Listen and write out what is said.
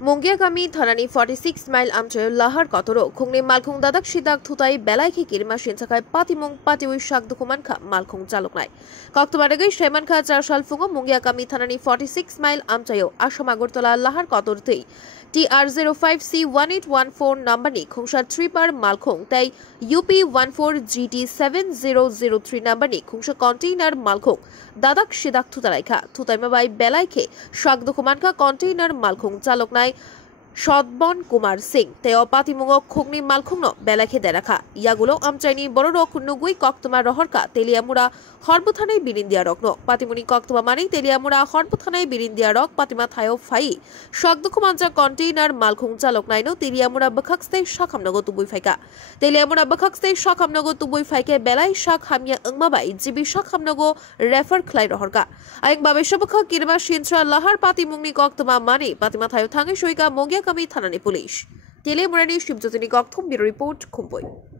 Mungiakami Thanani 46 mile amchayo Lahar Kotoro Khungni Malkhung Dadak Shidak Thutai Belaiki Kirima Sincha Patimwng Patiwi Shak Dukumanka Malkhung Jaloknai Koktomaragoi Shemanka Charshal Fungo Mungiakami Thanani 46 mile amchayo Ashamagurtola Lahar Kotortei TR05C1814 number ni Khungsha 3 par Malkhung Tai UP14GT7003 number ni Khungsha container Malkhung Dadak Shidak Thutalaika Thutaimabai Belaike Shak Dukumanka container Malkhung Jaloknai সদবন Kumar Singh তেও পাতিমুঙ্গ খুগনি মালখুংন বেলাখে দেরাখা ইয়াগুলো আমচাইনি বড় রক নুগুই কক্তমা রহরকা তেলিয়ামুড়া হরবুথানাই বিরিন্দিয়া রকন পাতিমুনি কক্তমা মানি তেলিয়ামুড়া হরবুথানাই বিরিন্দিয়া রক পাতিমা থায়ো ফাই শকদুকুমানজা কন্টেইনার মালখুং চালক নাইনো তেলিয়ামুড়া বখাকস্তে শাখামনগো তুবুই ফাইকা তেলিয়ামুড়া বখাকস্তে শাখামনগো তুবুই ফাইকে বেলাই শাক হামিয়া 응মাবাই জিবি শাখামনগো রেফার খ্লাই রহরকা আইং বাবেশবখা কিরমা সিনচা লাহার পাতিমুংনি কক্তমা মানি পাতিমা thio থাঙ্গে সইকা Mungiakami Thanani Police. Telemurani Shibjotini Gokthum Bureau Report, Khumpui.